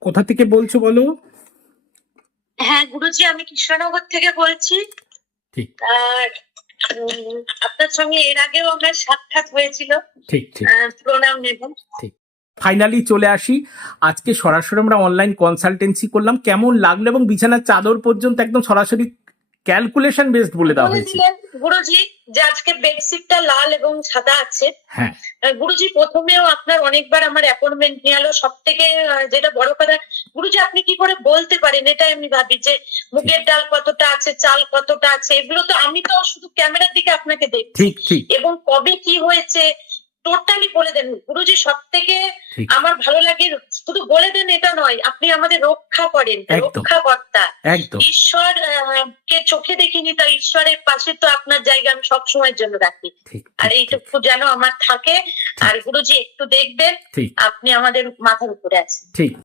কোথা থেকে বলছো বলো? হ্যাঁ গুরুজি আমি কৃষ্ণনগর থেকে বলছি। ঠিক। আর আপনার সঙ্গে এর আগেও আমার সাক্ষাৎ হয়েছিল। ঠিক ঠিক। প্রণাম নেব। ঠিক। ফাইনালি চলে আসি। আজকে সরাসরি আমরা অনলাইন কনসালটেন্সি করলাম। কেমন লাগল এবং বিছানার চাদর পর্যন্ত একদম সরাসরি ক্যালকুলেশন বেসড বলে দেওয়া হয়েছে। গুরুজি। যে আজকে বেডশিটটা লাল এবং সাদা আছে। হ্যাঁ। গুরুজি প্রথমেও আপনার অনেকবার আমার অ্যাপয়েন্টমেন্ট নিয়ে আলো সব থেকে যেটা বড় কথা গুরুজি আপনি কি করে বলতে পারেন? এটাই আমি ভাবি যে মুগের ডাল কতটা আছে চাল কতটা আছে এগুলো তো আমি তো শুধু ক্যামেরার দিকে আপনাকে দেখছি। এবং কবে কি হয়েছে টোটালি বলে দেন। গুরুজি সব থেকে আমার ভালো লাগে শুধু বলে দেন এটা নয় আপনি আমাদের রক্ষা করেন রক্ষা রক্ষাকর্তা। ঈশ্বর কে চোখে দেখিনি তা ঈশ্বরের পাশে তো আপনার জায়গা আমি সব সময়ের জন্য রাখি। আর এইটুকু যেন আমার থাকে আর গুরুজি একটু দেখবেন আপনি আমাদের মাথার উপরে আছেন। ঠিক।